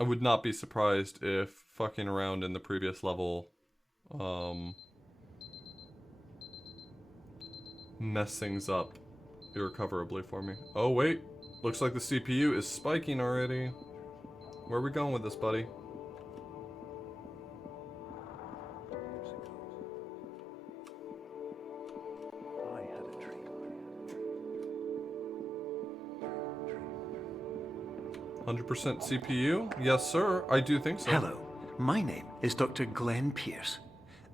I would not be surprised if fucking around in the previous level mess things up irrecoverably for me. Oh wait, looks like the CPU is spiking already. Where are we going with this, buddy? I had a dream. 100% CPU? Yes, sir. I do think so. Hello, my name is Dr. Glenn Pierce.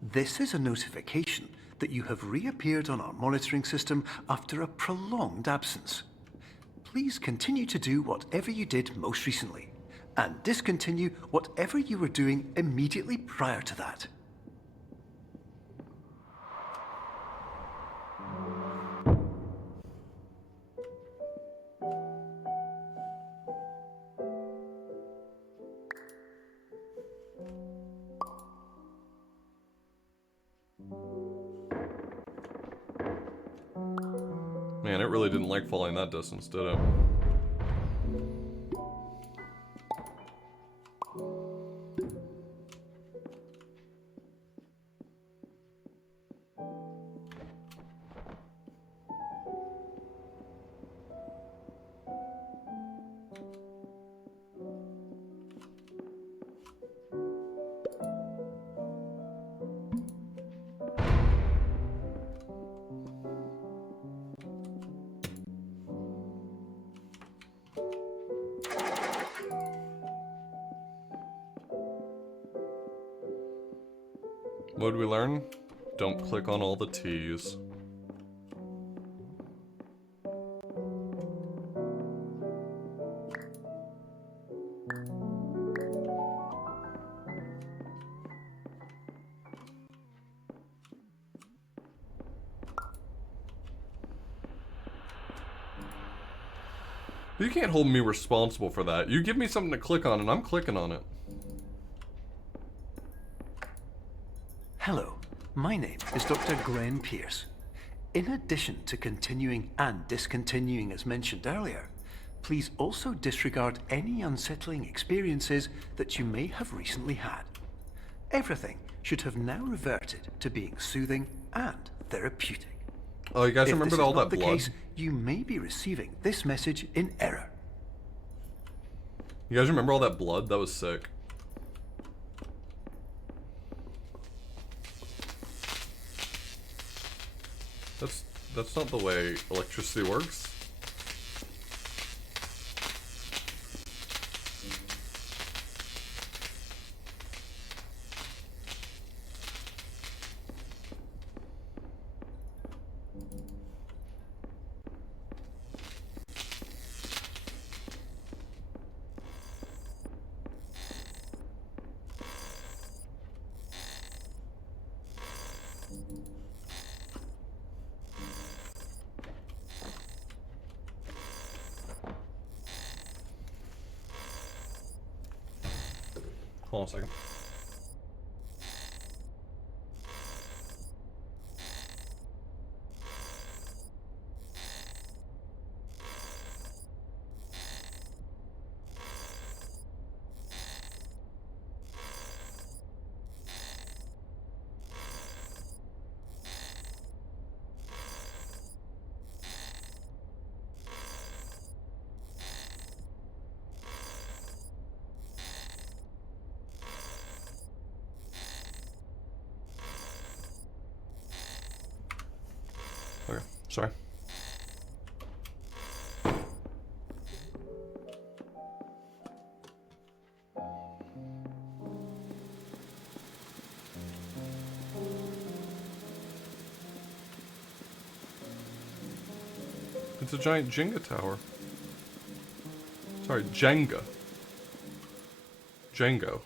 This is a notification that you have reappeared on our monitoring system after a prolonged absence. Please continue to do whatever you did most recently, and discontinue whatever you were doing immediately prior to that. Man, it really didn't like falling that distance, did it? What did we learn? Don't click on all the T's. You can't hold me responsible for that. You give me something to click on and I'm clicking on it. Hello, my name is Dr. Glenn Pierce. In addition to continuing and discontinuing as mentioned earlier, please also disregard any unsettling experiences that you may have recently had. Everything should have now reverted to being soothing and therapeutic. Oh, you guys If remember this all is not that the blood? case, you may be receiving this message in error. You guys remember all that blood? That was sick. That's not the way electricity works. Hold on a second. Okay, sorry. It's a giant Jenga tower. Sorry, Jenga. Django.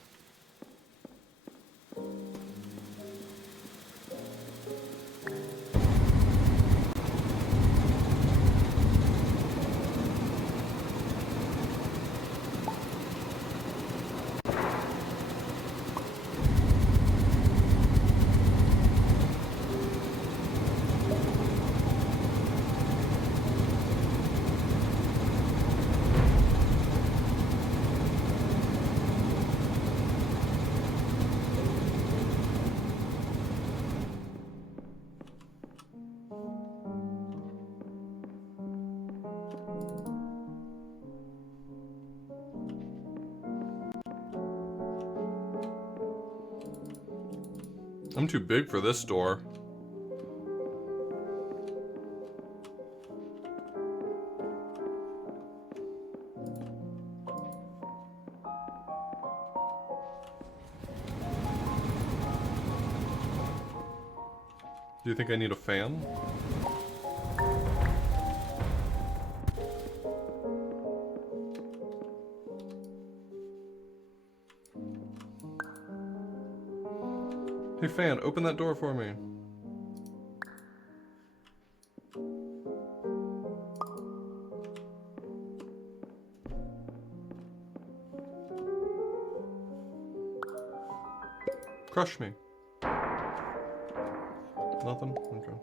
I'm too big for this door. Do you think I need a fan? Hey fan, open that door for me. Crush me. Nothing? Okay.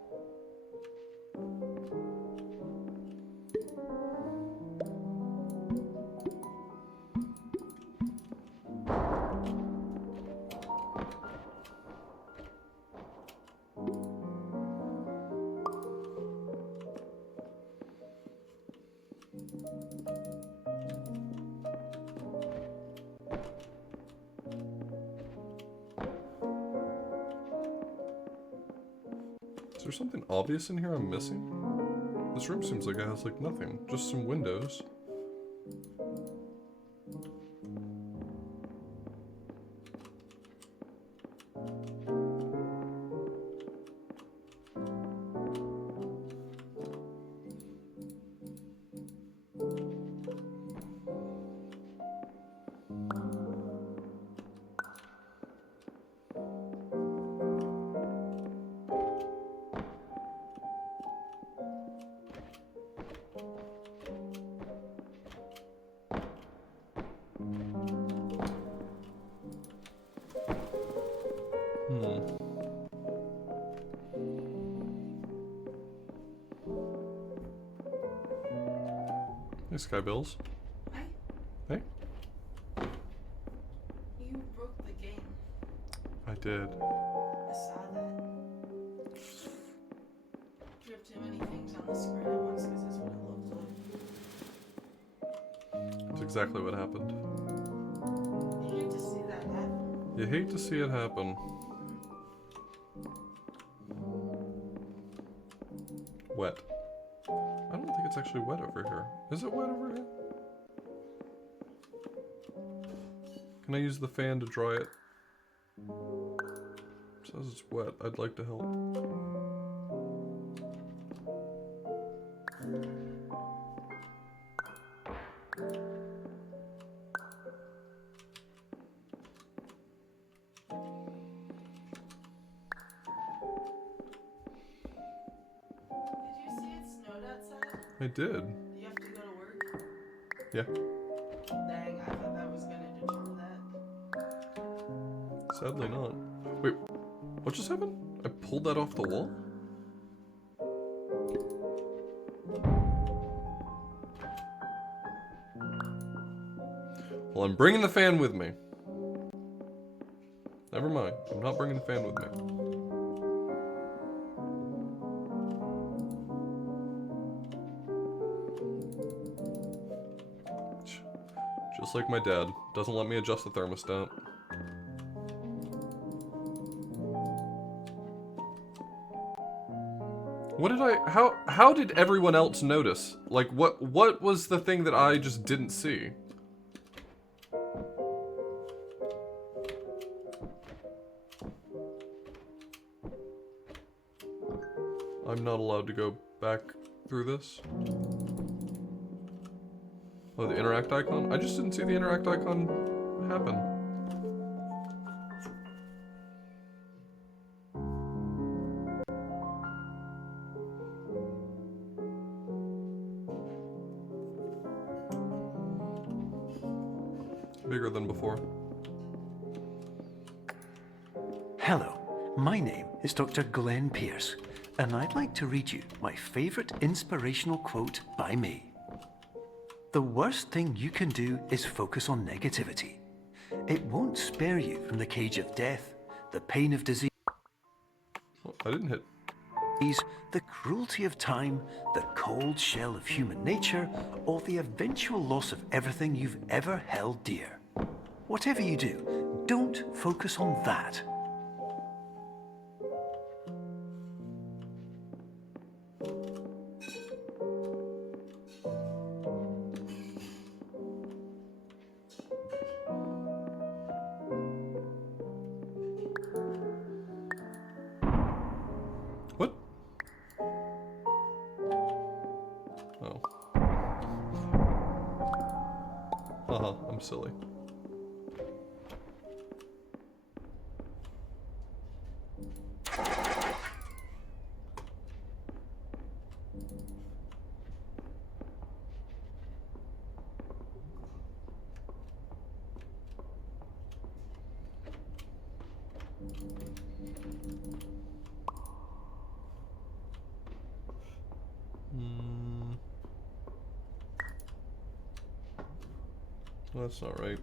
Is there something obvious in here I'm missing? This room seems like it has like nothing, just some windows. Hey, Sky Bills. Hi. Hey. You broke the game. I did. I saw that. You have too many things on the screen at once because that's what it looked like. That's exactly what happened. You hate to see that happen. You hate to see it happen. Wet. I don't think it's actually wet over here. Is it wet over here? Can I use the fan to dry it? It says it's wet. I'd like to help. I did. You have to go to work? Yeah. Dang, I thought that was gonna deter that. Sadly not. Wait, what just happened? I pulled that off the wall? Well, I'm bringing the fan with me. Never mind. I'm not bringing the fan with me. Just like my dad. Doesn't let me adjust the thermostat. What did how did everyone else notice? Like, what was the thing that I just didn't see? I'm not allowed to go back through this. Oh, the interact icon? I just didn't see the interact icon happen. Bigger than before. Hello, my name is Dr. Glenn Pierce, and I'd like to read you my favorite inspirational quote by me. The worst thing you can do is focus on negativity. It won't spare you from the cage of death, the pain of disease, Oh, I didn't hit. the cruelty of time, the cold shell of human nature, or the eventual loss of everything you've ever held dear. Whatever you do, don't focus on that. I'm silly. That's not right.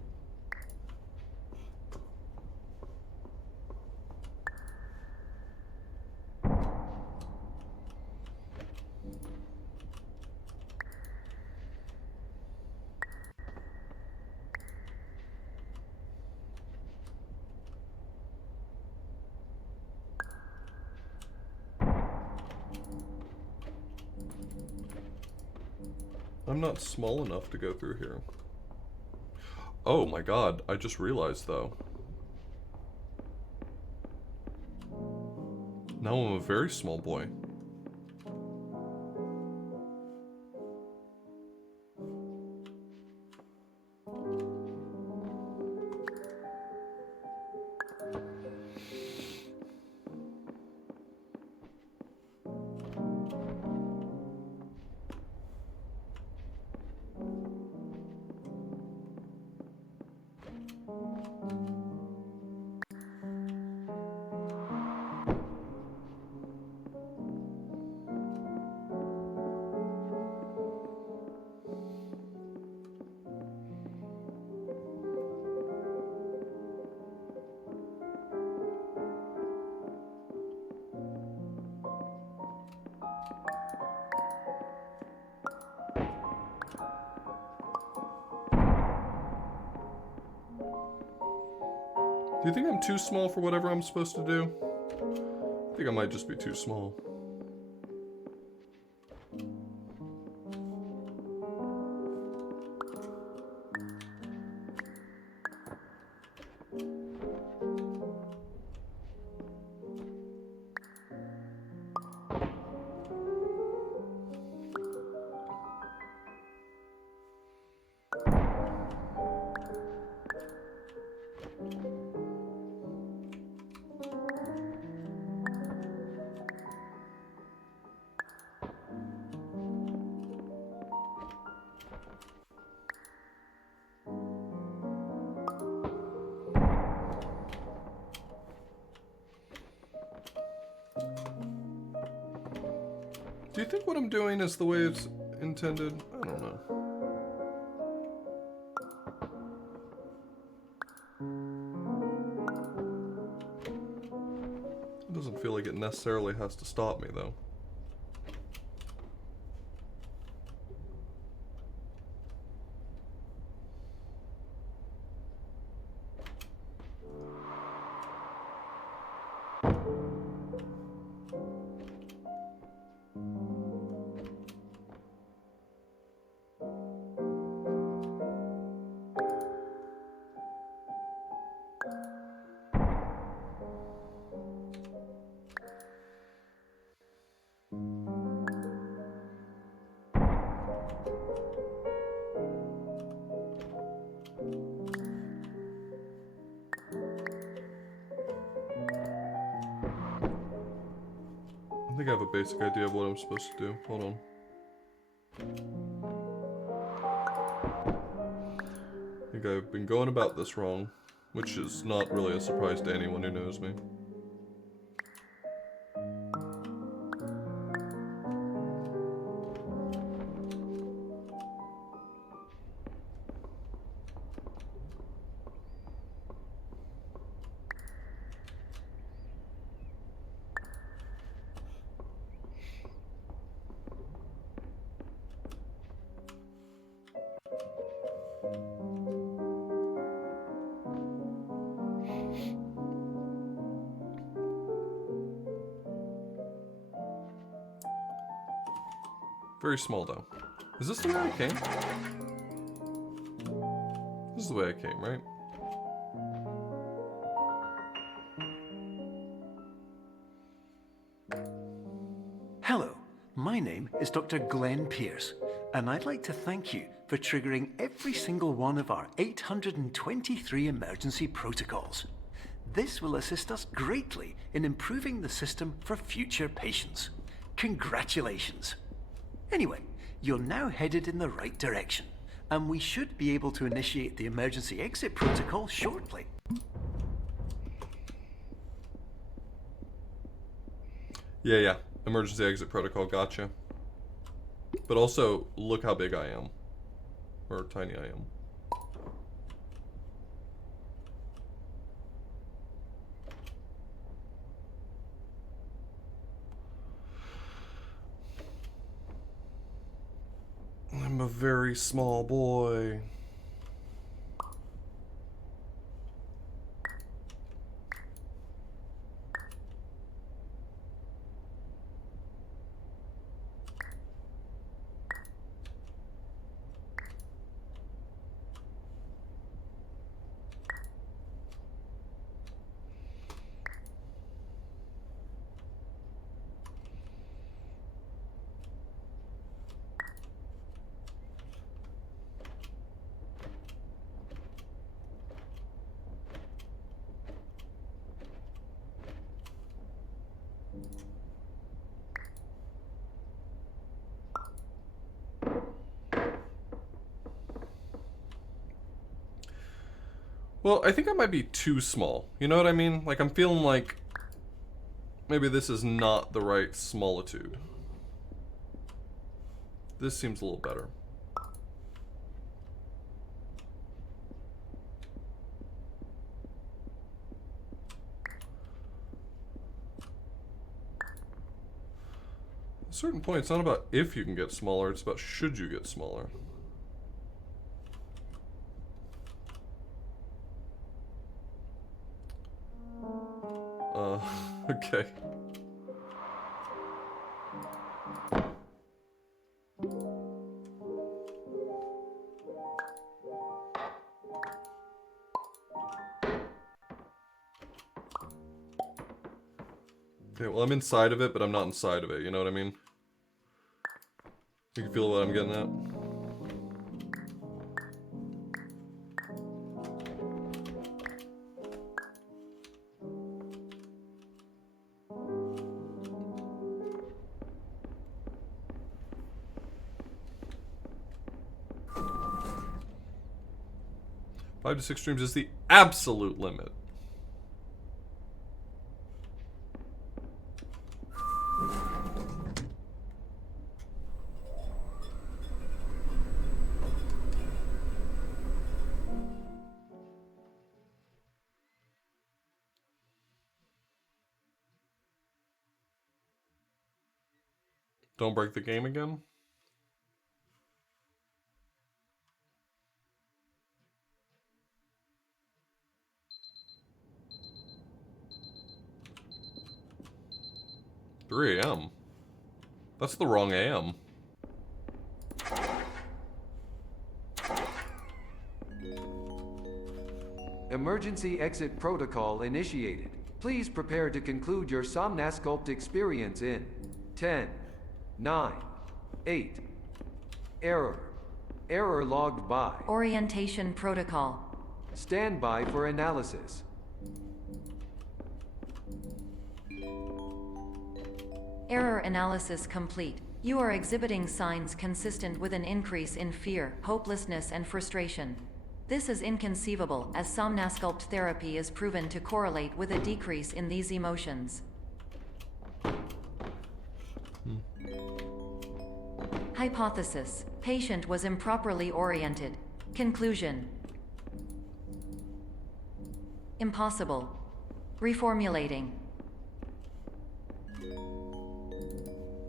I'm not small enough to go through here. Oh my god, I just realized though. Now I'm a very small boy. Do you think I'm too small for whatever I'm supposed to do? I think I might just be too small. Do you think what I'm doing is the way it's intended? I don't know. It doesn't feel like it necessarily has to stop me, though. I think I have a basic idea of what I'm supposed to do. Hold on. I think I've been going about this wrong, which is not really a surprise to anyone who knows me. Very small though. Is this the way I came? This is the way I came, right? Hello, my name is Dr. Glenn Pierce, And I'd like to thank you for triggering every single one of our 823 emergency protocols. This will assist us greatly in improving the system for future patients. Congratulations. Anyway, you're now headed in the right direction, and we should be able to initiate the emergency exit protocol shortly. Yeah. Emergency exit protocol, gotcha. But also, look how big I am. Or tiny I am. I'm a very small boy. Well, I think I might be too small. You know what I mean? Like, I'm feeling like maybe this is not the right smallitude. This seems a little better. At a certain point, it's not about if you can get smaller, it's about should you get smaller. Okay. Okay, well, I'm inside of it, but I'm not inside of it, you know what I mean? You can feel what I'm getting at? 5 to 6 streams is the absolute limit. Don't break the game again? Three AM. That's the wrong AM. Emergency exit protocol initiated. Please prepare to conclude your Somnasculpt experience in 10, 9, 8. Error. Error logged by. Orientation protocol. Stand by for analysis. Error analysis complete. You are exhibiting signs consistent with an increase in fear, hopelessness, and frustration. This is inconceivable, as Somnasculpt therapy is proven to correlate with a decrease in these emotions. Hypothesis: patient was improperly oriented. Conclusion: impossible. Reformulating.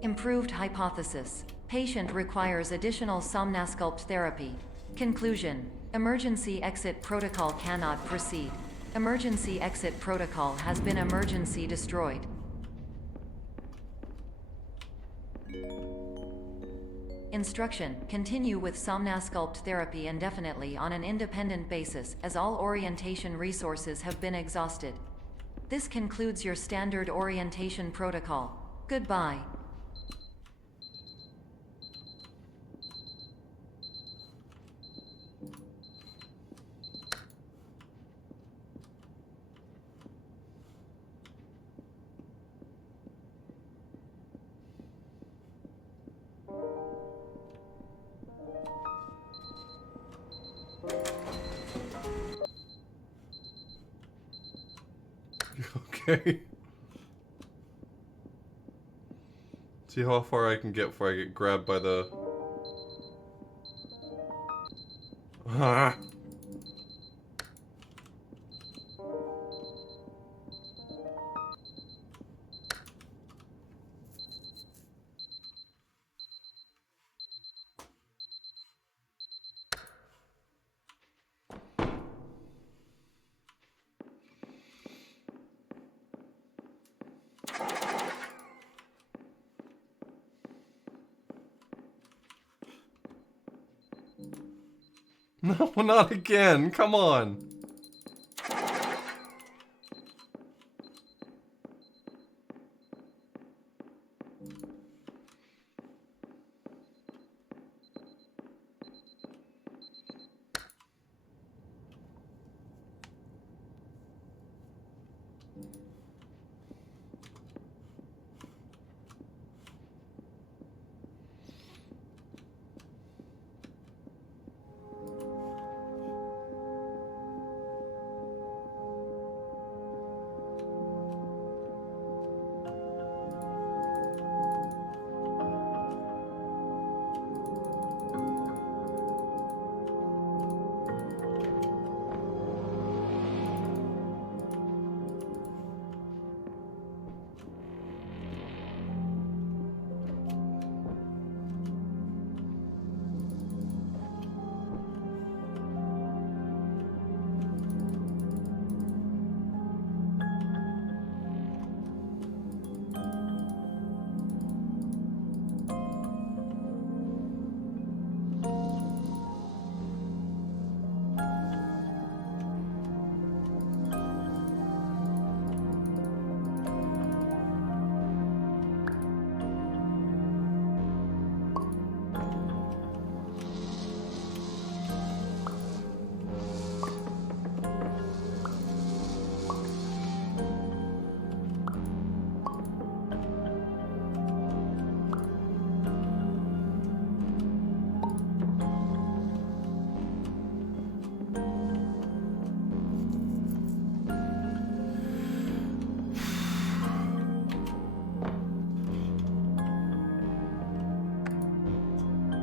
Improved hypothesis: patient requires additional Somnasculpt therapy. Conclusion: emergency exit protocol cannot proceed. Emergency exit protocol has been emergency destroyed. Instruction: continue with Somnasculpt therapy indefinitely on an independent basis, as all orientation resources have been exhausted. This concludes your standard orientation protocol. Goodbye. Okay. See how far I can get before I get grabbed by the... Ah. No, not again. Come on.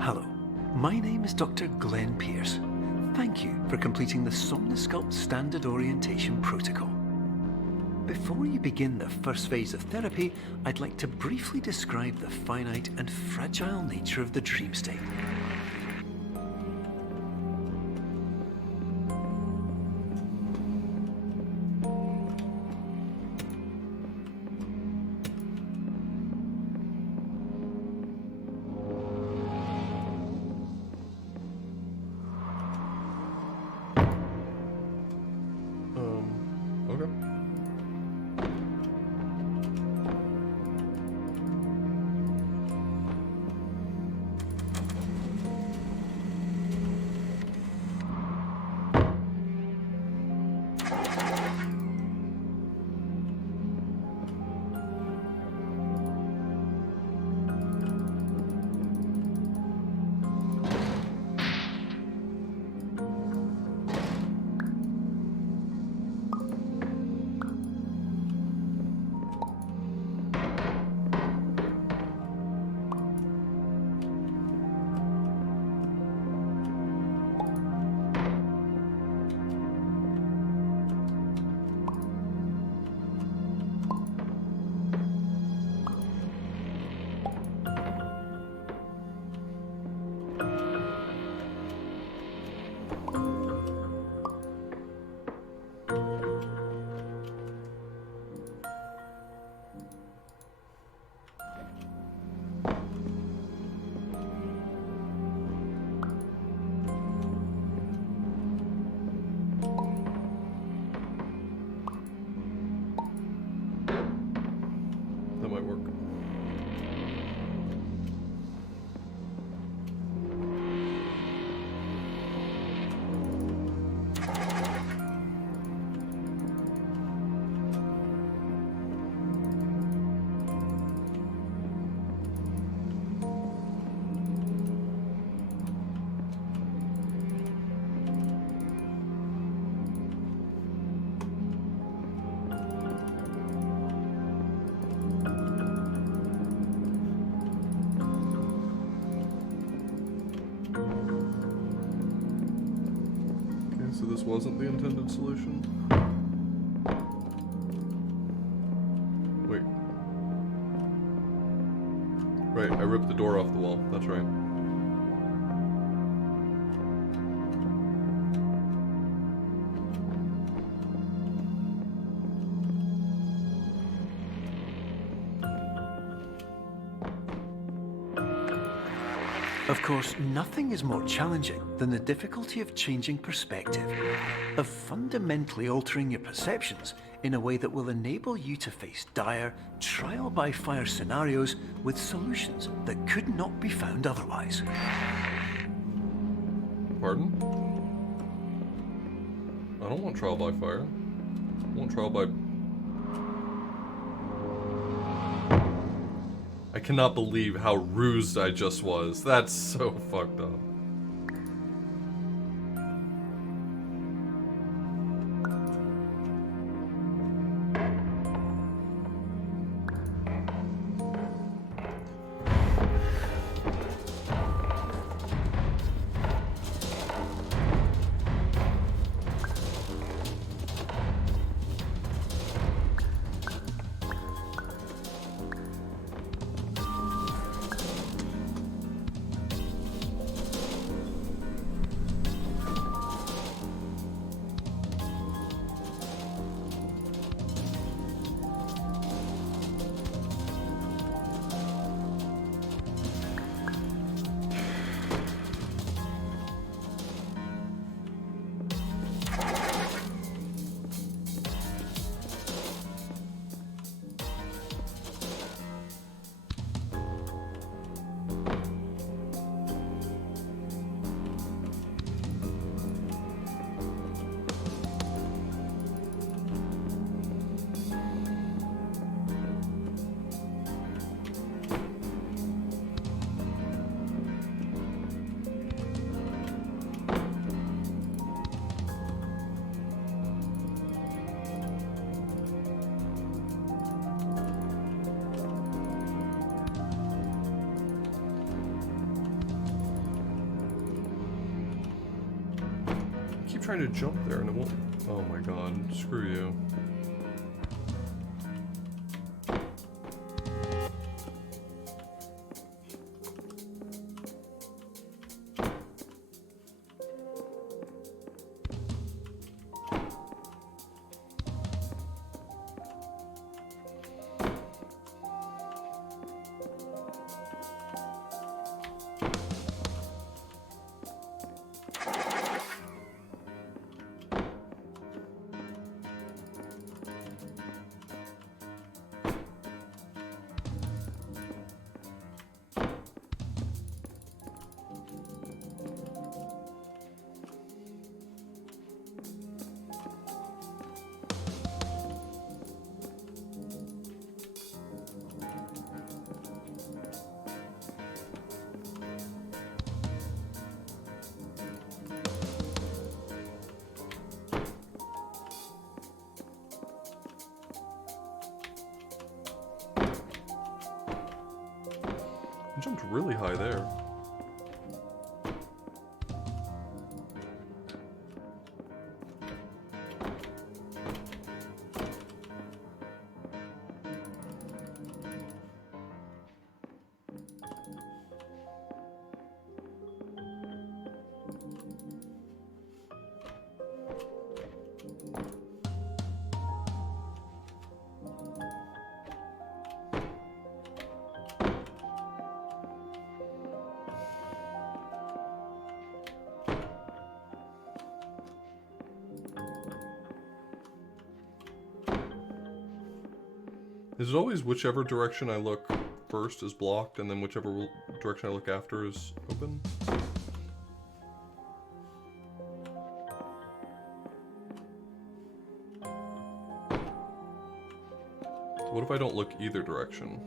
Hello, my name is Dr. Glenn Pierce. Thank you for completing the Somnosculpt Standard Orientation Protocol. Before you begin the first phase of therapy, I'd like to briefly describe the finite and fragile nature of the dream state. Okay. this wasn't the intended solution. Wait. Right, I ripped the door off the wall. That's right. Of course, nothing is more challenging than the difficulty of changing perspective, of fundamentally altering your perceptions in a way that will enable you to face dire, trial-by-fire scenarios with solutions that could not be found otherwise. Pardon? I don't want trial by fire. I want trial by... I cannot believe how rused I just was. That's so fucked up. Trying to jump there and it won't. Oh my god, screw you. I jumped really high there. Is it always whichever direction I look first is blocked, and then whichever direction I look after is open? So what if I don't look either direction?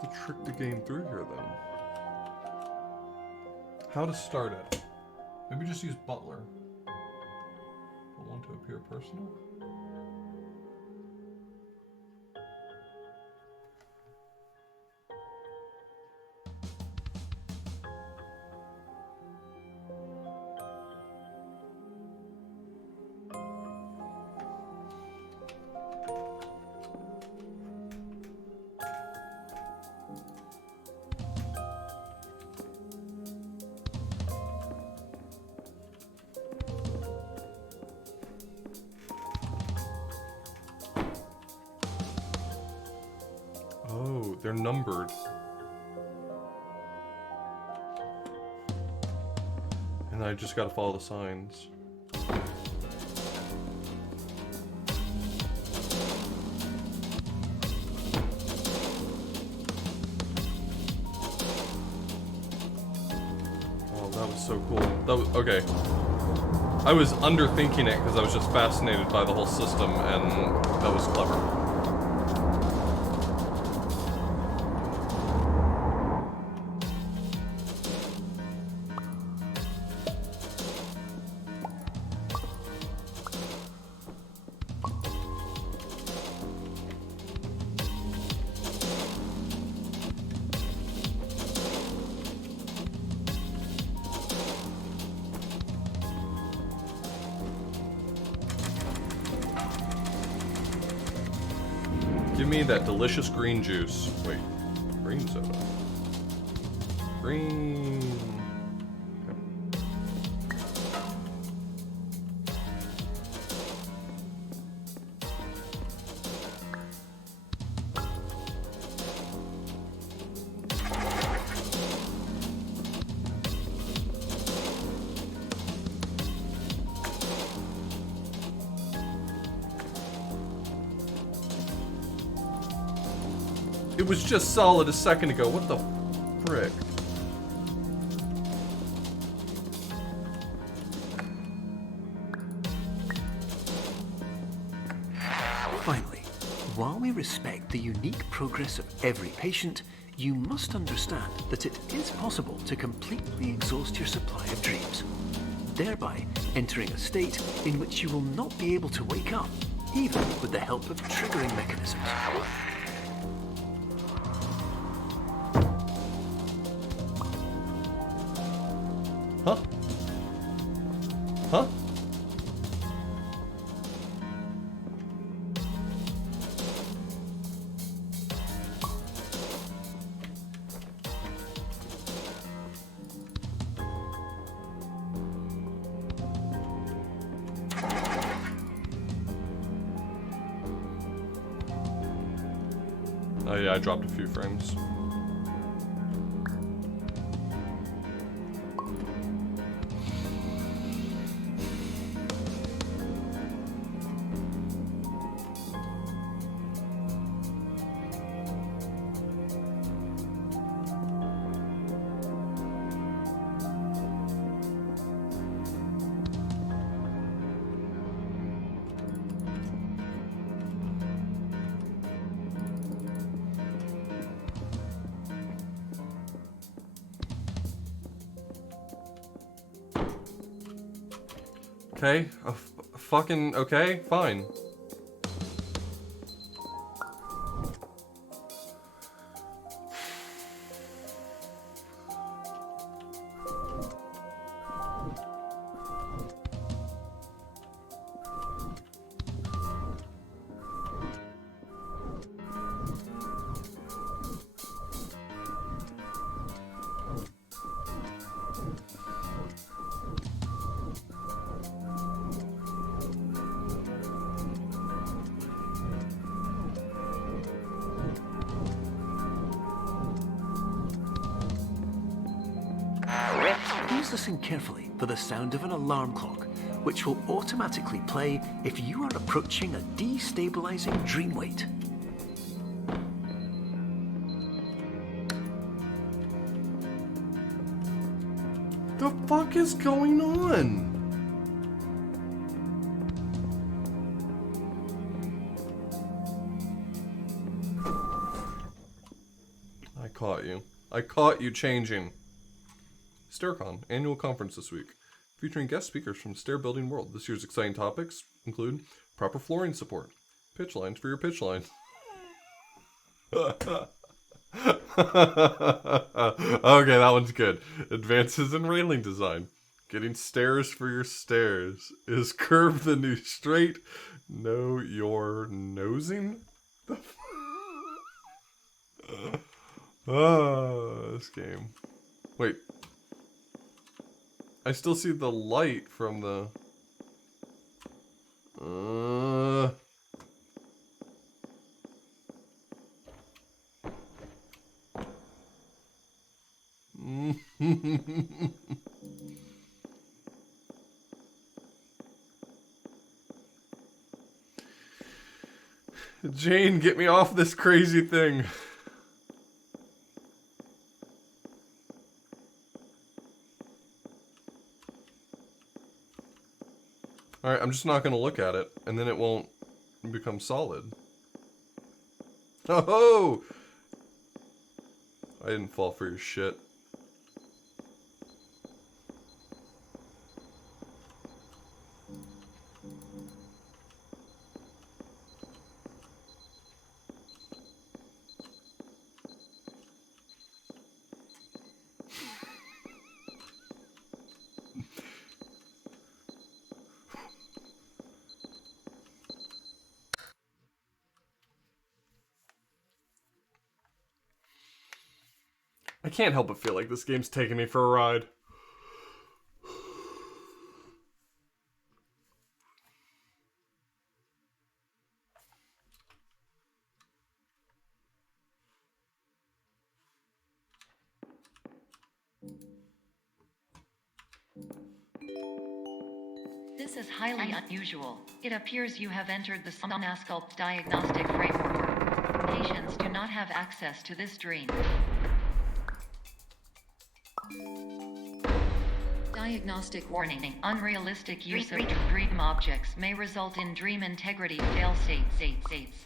the trick to getting through here then? How to start it? Maybe just use Butler. I want to appear personal. Oh, they're numbered. And I just gotta follow the signs. Oh, that was so cool. That was, okay. I was underthinking it because I was just fascinated by the whole system, and that was clever. Give me that delicious green juice. Wait, green soda. Green. It was just solid a second ago. What the frick? Finally, while we respect the unique progress of every patient, you must understand that it is possible to completely exhaust your supply of dreams, thereby entering a state in which you will not be able to wake up, even with the help of triggering mechanisms. Huh? Huh? Oh yeah, I dropped a few frames. Okay, fucking okay, fine. Please listen carefully for the sound of an alarm clock, which will automatically play if you are approaching a destabilizing dream weight. The fuck is going on? caught you. I caught you changing. StairCon, annual conference this week, featuring guest speakers from Stair Building World. This year's exciting topics include proper flooring support, pitch lines for your pitch line. Okay, that one's good. Advances in railing design. Getting stairs for your stairs. Is curve the new straight? Know your nosing? This game. Wait. I still see the light from the... Jane, get me off this crazy thing. Alright, I'm just not going to look at it, and then it won't become solid. Oh! I didn't fall for your shit. I can't help but feel like this game's taking me for a ride. This is highly unusual. It appears you have entered the Somnasculpt diagnostic framework. Patients do not have access to this dream. Diagnostic warning. Unrealistic use of dream objects may result in dream integrity fail states.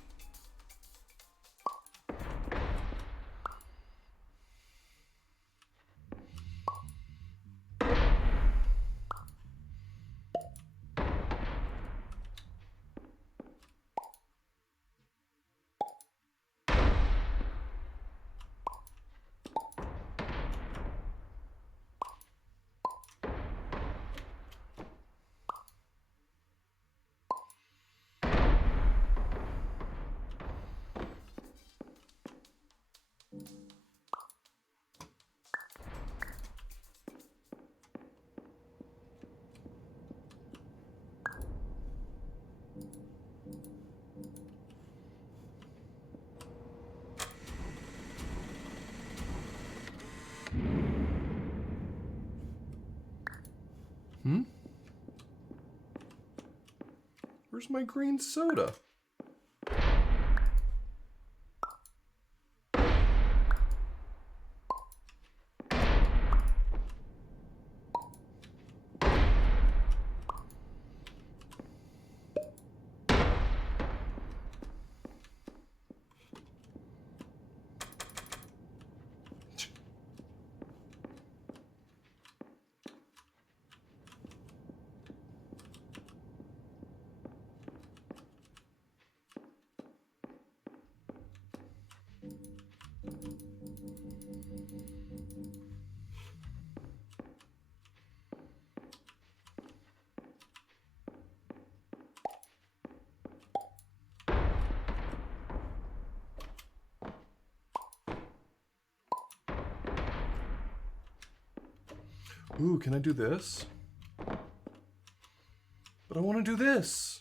Where's my green soda? Ooh, can I do this? But I want to do this.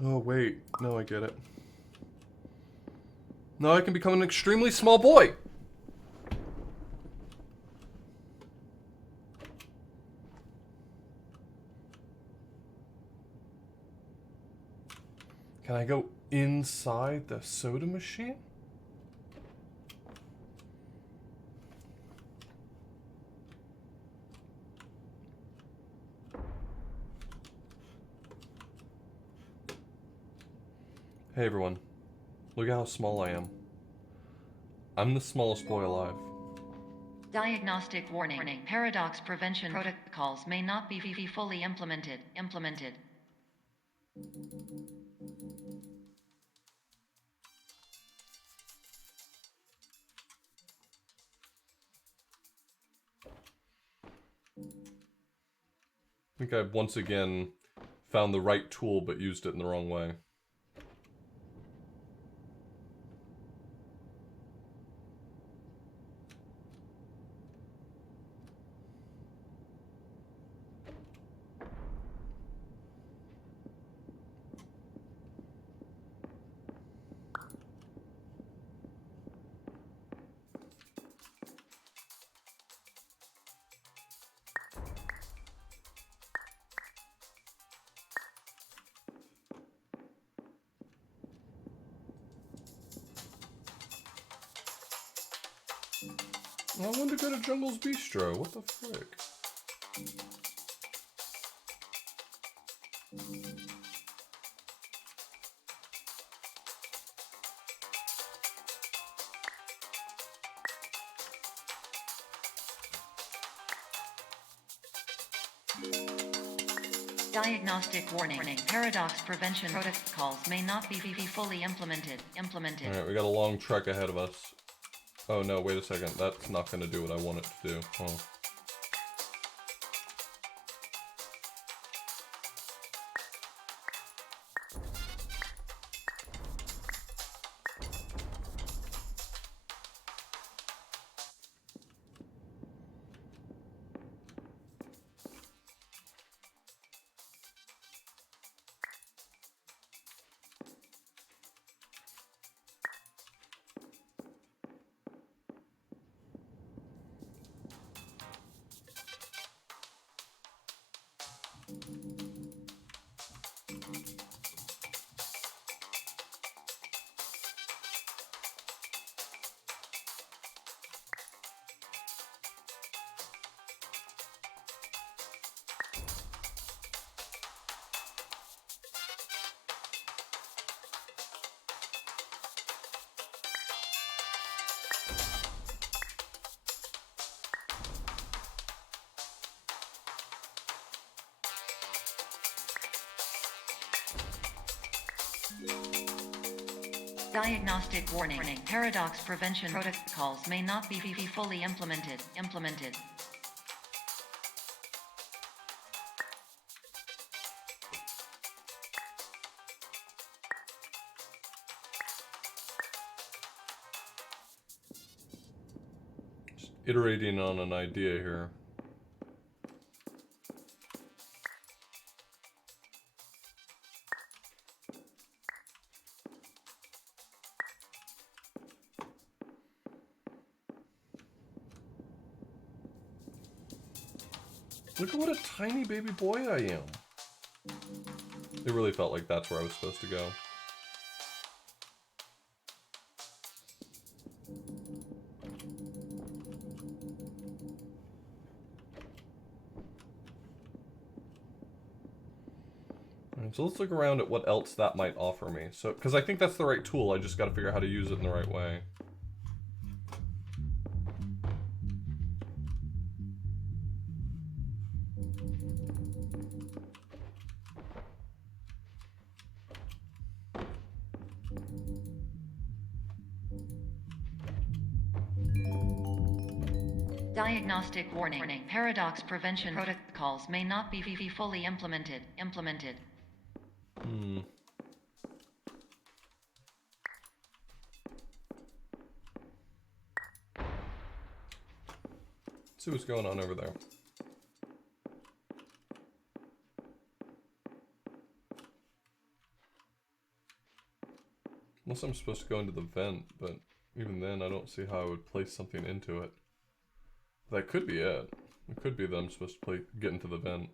Oh, wait. No, I get it. Now I can become an extremely small boy! Can I go inside the soda machine? Hey everyone, look at how small I am. I'm the smallest boy alive. Diagnostic warning. Paradox prevention protocols may not be fully implemented. I think I've once again found the right tool but used it in the wrong way. I wanted to go to Jungle's Bistro. What the frick? Diagnostic warning. Paradox prevention protocols may not be fully implemented. Alright, we got a long trek ahead of us. Oh no, wait a second. That's not going to do what I want it to do. Oh. Diagnostic warning. Paradox prevention protocols may not be fully implemented. Just iterating on an idea here. Look at what a tiny baby boy I am. It really felt like that's where I was supposed to go. Alright, so let's look around at what else that might offer me. So, because I think that's the right tool, I just got to figure out how to use it in the right way. Diagnostic warning. Paradox prevention protocols may not be fully implemented. Let's see what's going on over there. Unless I'm supposed to go into the vent, but even then I don't see how I would place something into it. That could be it. It could be that I'm supposed to get into the vent.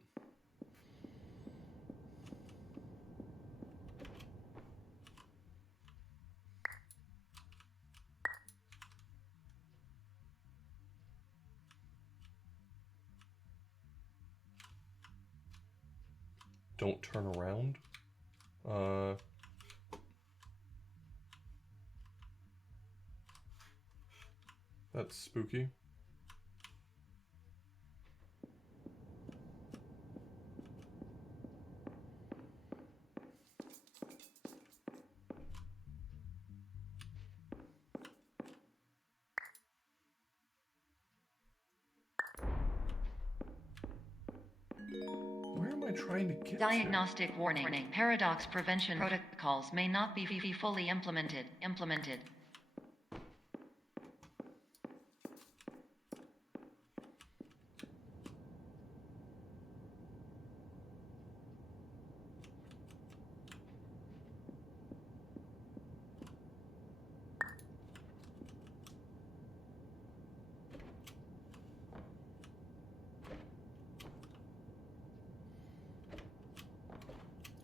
Don't turn around? That's spooky. Where am I trying to get Diagnostic warning. Paradox prevention protocols may not be fully implemented.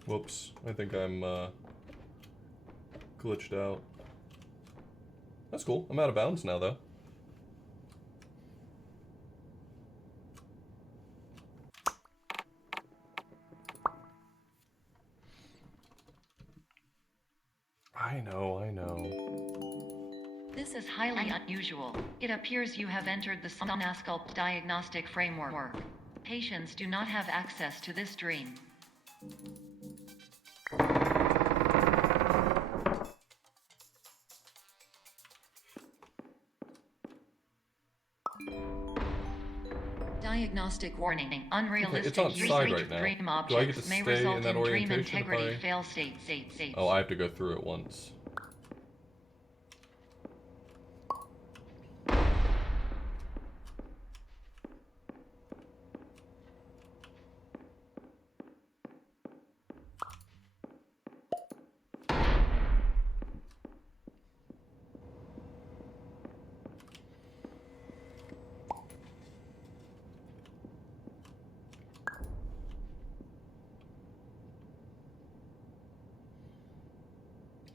Whoops, I think I'm glitched out. That's cool. I'm out of bounds now, though. I know. This is highly unusual. It appears you have entered the Somnasculpt diagnostic framework. Patients do not have access to this dream. Diagnostic warning. Unrealistic okay, it's outside right now. Dream Do I get objects to may stay result in that in dream orientation integrity if fail states. Oh, I have to go through it once.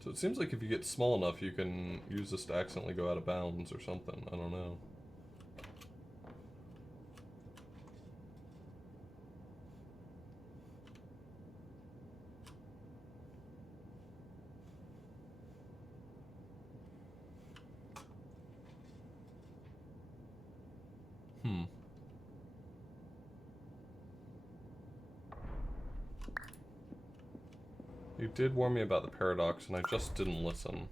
So it seems like if you get small enough, you can use this to accidentally go out of bounds or something. I don't know. You did warn me about the paradox, and I just didn't listen.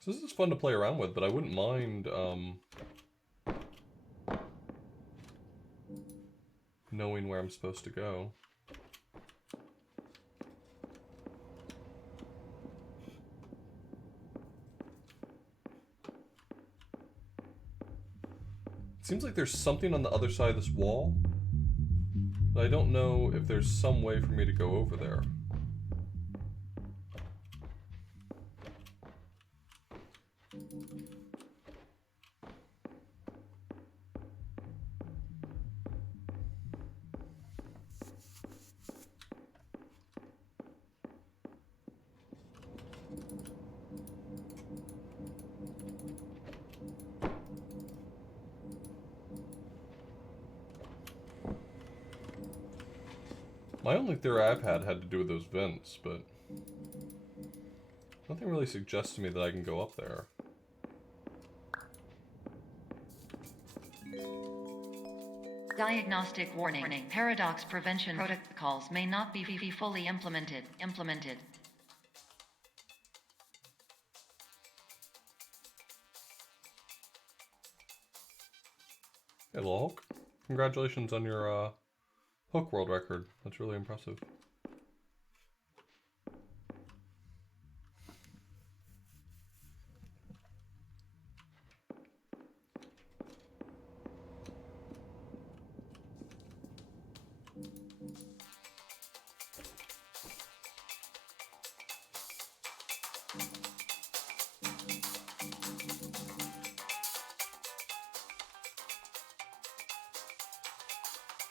So this is fun to play around with, but I wouldn't mind, knowing where I'm supposed to go. It seems like there's something on the other side of this wall, but I don't know if there's some way for me to go over there. My only theory I've had to do with those vents, but nothing really suggests to me that I can go up there. Diagnostic warning. Paradox prevention protocols may not be fully implemented. Hey, Hulk. Congratulations on your Hook world record. That's really impressive.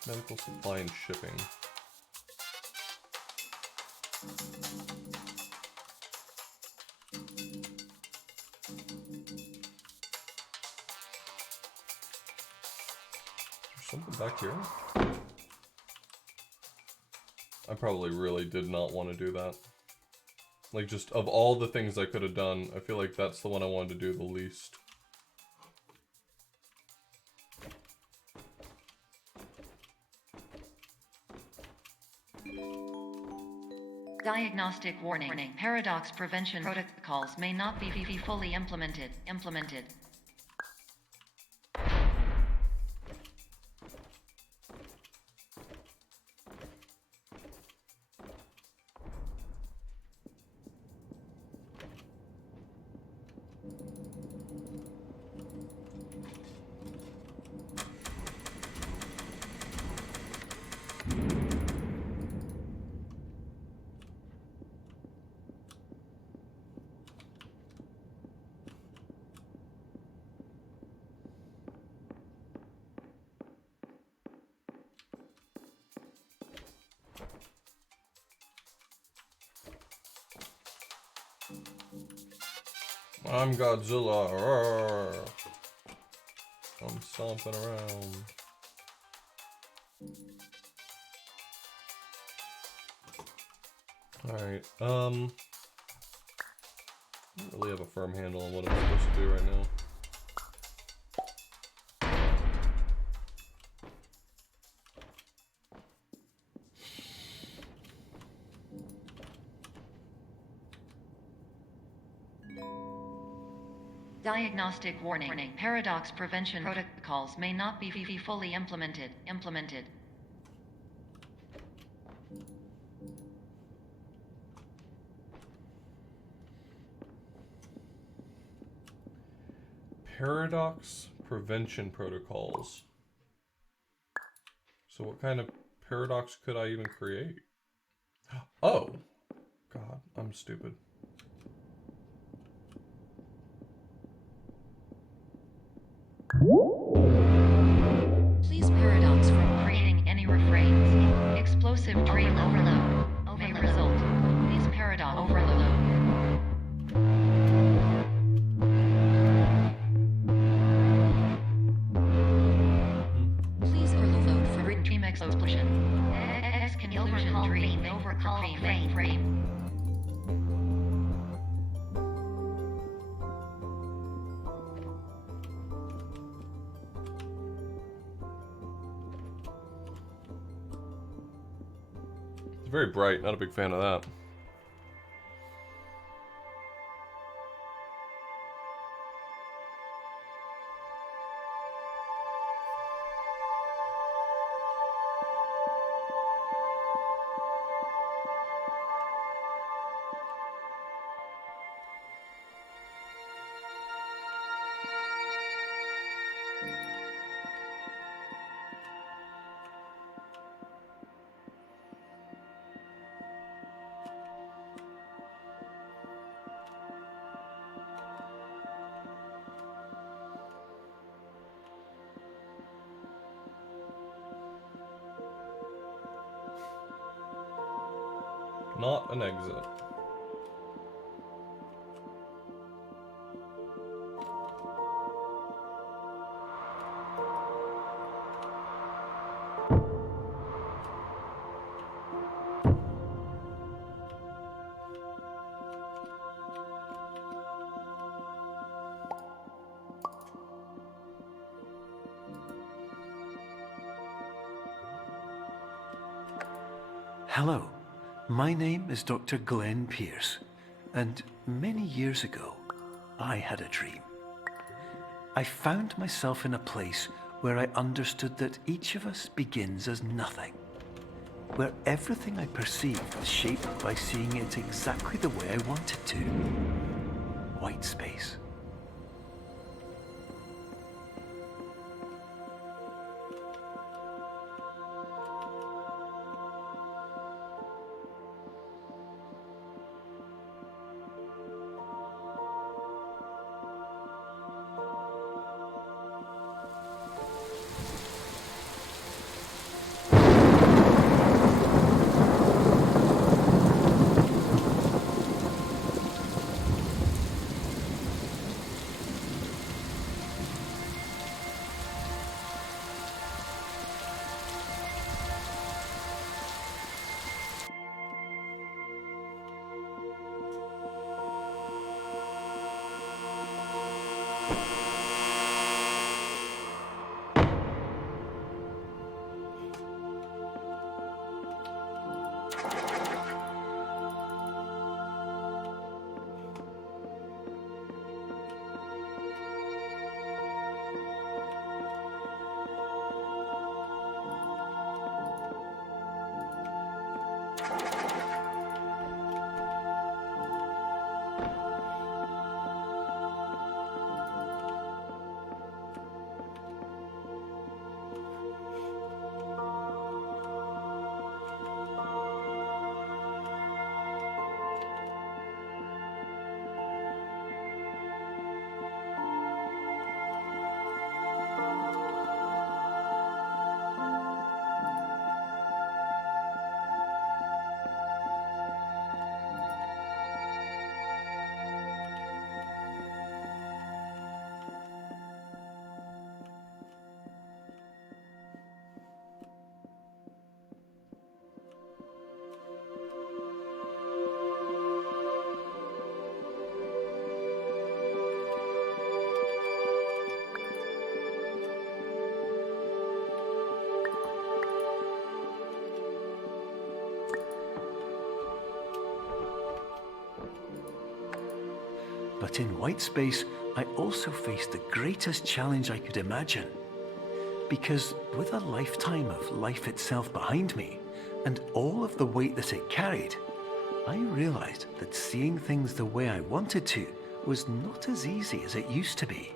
Medical supply and shipping. There's something back here? I probably really did not want to do that. Like, just of all the things I could have done, I feel like that's the one I wanted to do the least. Diagnostic warning. Paradox prevention protocols may not be fully implemented. I'm Godzilla. Roar. I'm stomping around. Alright, I don't really have a firm handle on what I'm supposed to do right now. Diagnostic warning. Paradox prevention protocols may not be fully implemented. Paradox prevention protocols. So what kind of paradox could I even create? Oh! God, I'm stupid. Please paradox from creating any refrains. Explosive dream overload may result. Please paradox overload. Please overload for dream explosion. Exclusion dream overcall frame. It's very bright, not a big fan of that. Not an exit. Hello, my name is Dr. Glenn Pierce, and many years ago, I had a dream. I found myself in a place where I understood that each of us begins as nothing, where everything I perceived was shaped by seeing it exactly the way I wanted to. White space. But in white space, I also faced the greatest challenge I could imagine. Because with a lifetime of life itself behind me, and all of the weight that it carried, I realized that seeing things the way I wanted to was not as easy as it used to be.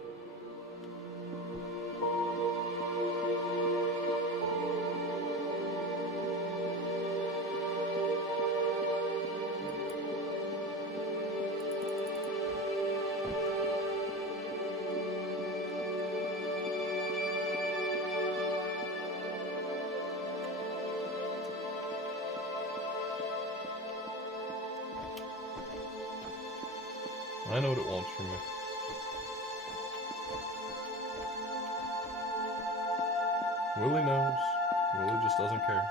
I know what it wants from me. Willie knows. Willie just doesn't care.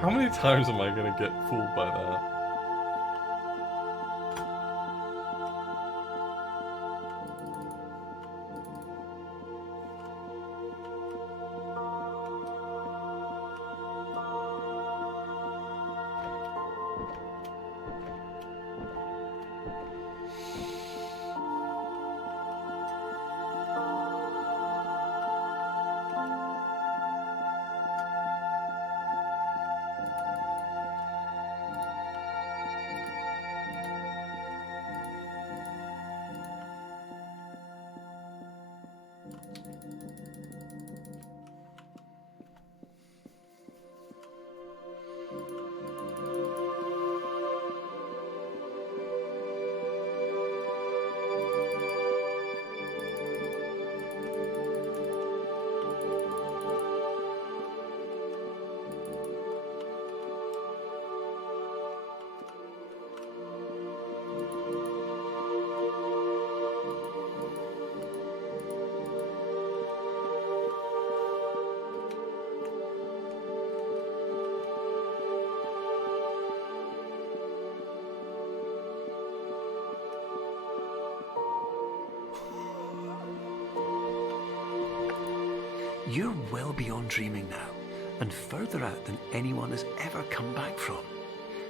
How many times am I gonna get fooled by that? You're well beyond dreaming now, and further out than anyone has ever come back from.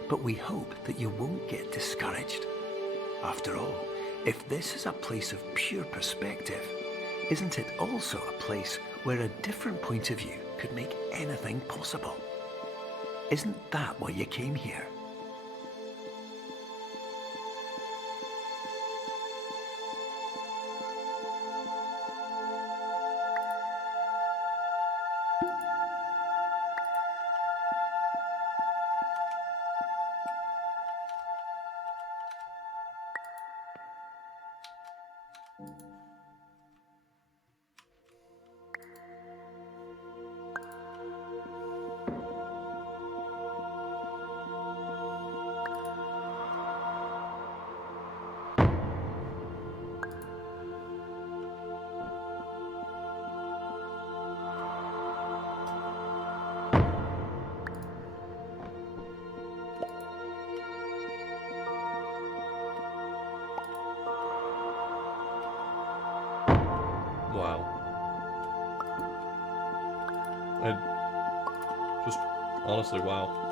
But we hope that you won't get discouraged. After all, if this is a place of pure perspective, isn't it also a place where a different point of view could make anything possible? Isn't that why you came here? Wow. Just honestly, wow.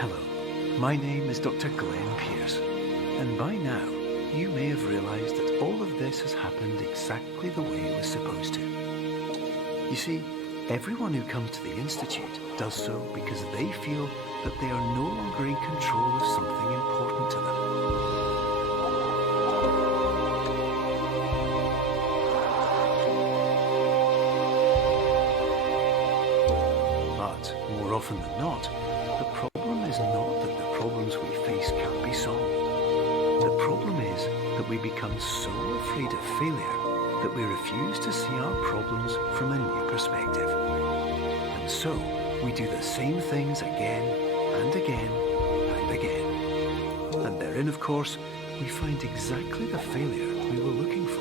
Hello, my name is Dr. Glenn Pierce, and by now you may have realized that all of this has happened exactly the way it was supposed to. You see, everyone who comes to the Institute does so because they feel that they are no longer in control of something important to them. But more often than not, the problem is not that the problems we face can't be solved. The problem is that we become so afraid of failure that we refuse to see our problems from a new perspective. And so, we do the same things again and again and again. And therein, of course, we find exactly the failure we were looking for.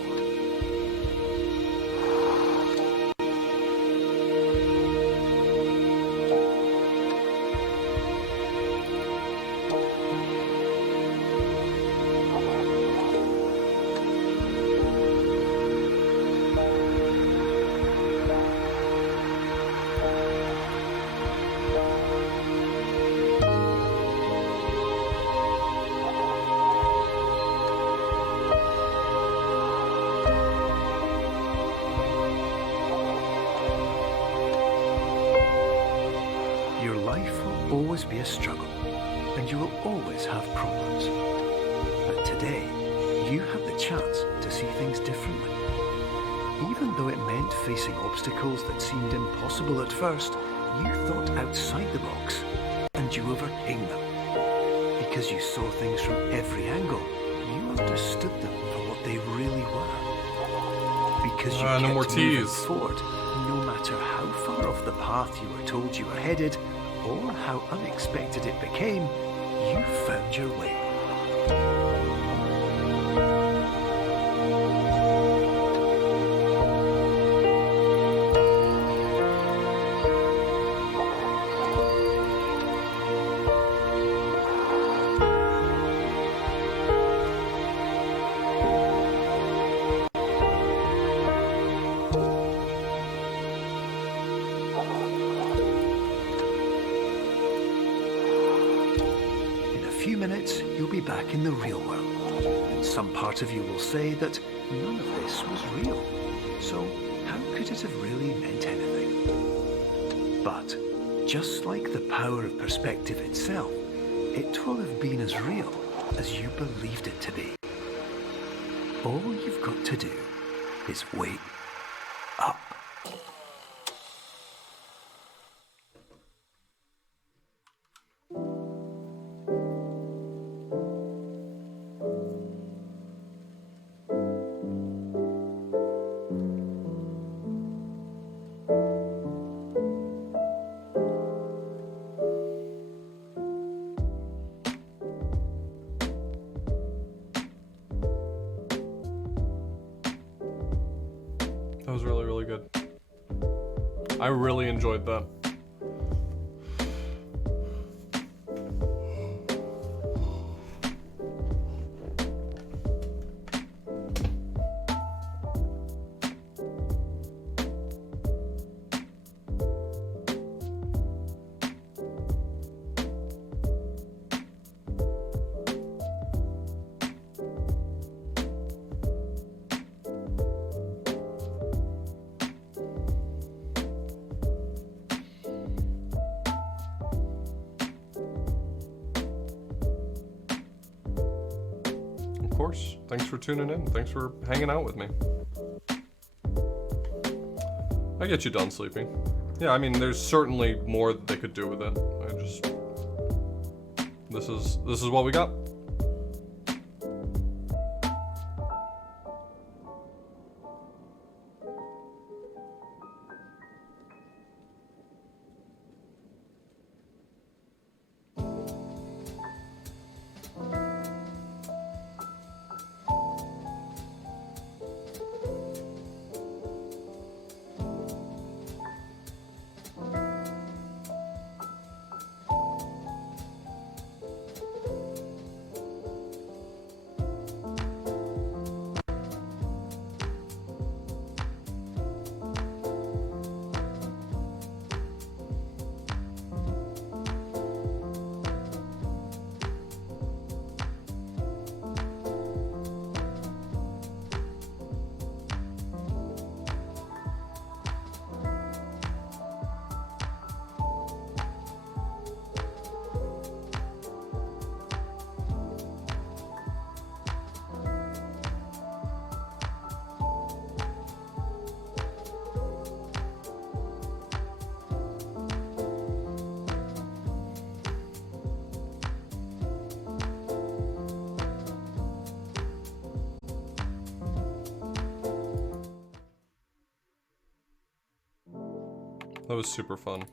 Your life will always be a struggle, and you will always have problems. But today, you have the chance to see things differently. Even though it meant facing obstacles that seemed impossible at first, you thought outside the box, and you overcame them. Because you saw things from every angle, you understood them for what they really were. Because you no more kept moving teas. forward, no matter how far off the path you were told you were headed, or how unexpected it became, you found your way. In a few minutes, you'll be back in the real world, and some part of you will say that none of this was real. So how could it have really meant anything? But just like the power of perspective itself, it will have been as real as you believed it to be. All you've got to do is wait up. That was really, really good. I really enjoyed that. Of course. Thanks for tuning in. Thanks for hanging out with me. I get you done sleeping. Yeah, I mean, there's certainly more that they could do with it. This is what we got. That was super fun.